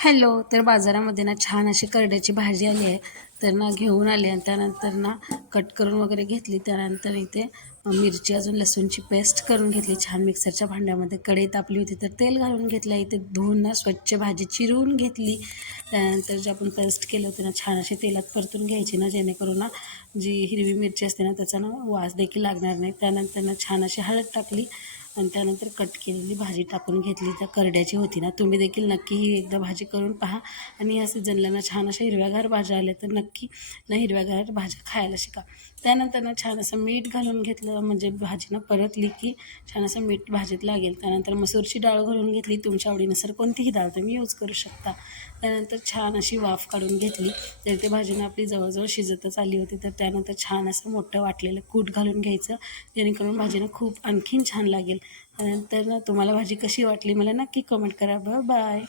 Hello. तर बाजारामध्ये ना छान अशी करड्याची भाजी आली आहे. तर ना घेऊन आली आणि त्यानंतर ना कट करून वगैरे घेतली. त्यानंतर इथे मिरची अजून लसूणची पेस्ट करून घेतली छान मिक्सरच्या भांड्यामध्ये. कढई तापली होती तर तेल घालून घेतलं. इथे धुवून ना स्वच्छ भाजी चिरून घेतली. त्यानंतर जे आपण पेस्ट केलं होतं ना छान अशी तेलात परतून घ्यायची ना, जेणेकरून ना जी हिरवी मिरची असते ना त्याचा ना वास देखील लागणार नाही. त्यानंतर ना छान अशी हळद टाकली आणि त्यानंतर कट केलेली भाजी टाकून घेतली. त्या करड्याची होती ना. तुम्ही देखील नक्की ही एकदा भाजी करून पहा आणि या सीझनला ना छान अशा हिरव्यागार भाज्या आल्या तर नक्की ना हिरव्यागार भाज्या खायला शिका. त्यानंतर ना छान असं मीठ घालून घेतलं, म्हणजे भाजी ना परतली की छान असं मीठ भाजीत लागेल. त्यानंतर मसूरची डाळ घालून घेतली. तुमच्या आवडीनुसार कोणतीही डाळ तुम्ही यूज करू शकता. त्यानंतर छान अशी वाफ काढून घेतली. तर ते भाजीनं आपली जवळजवळ शिजतच आली होती. तर त्यानंतर छान असं मोठं वाटलेलं कूट घालून घ्यायचं, जेणेकरून भाजीनं खूप आणखीन छान लागेल. त्यानंतर ना तुम्हाला भाजी कशी वाटली मला नक्की कमेंट करा. बाय.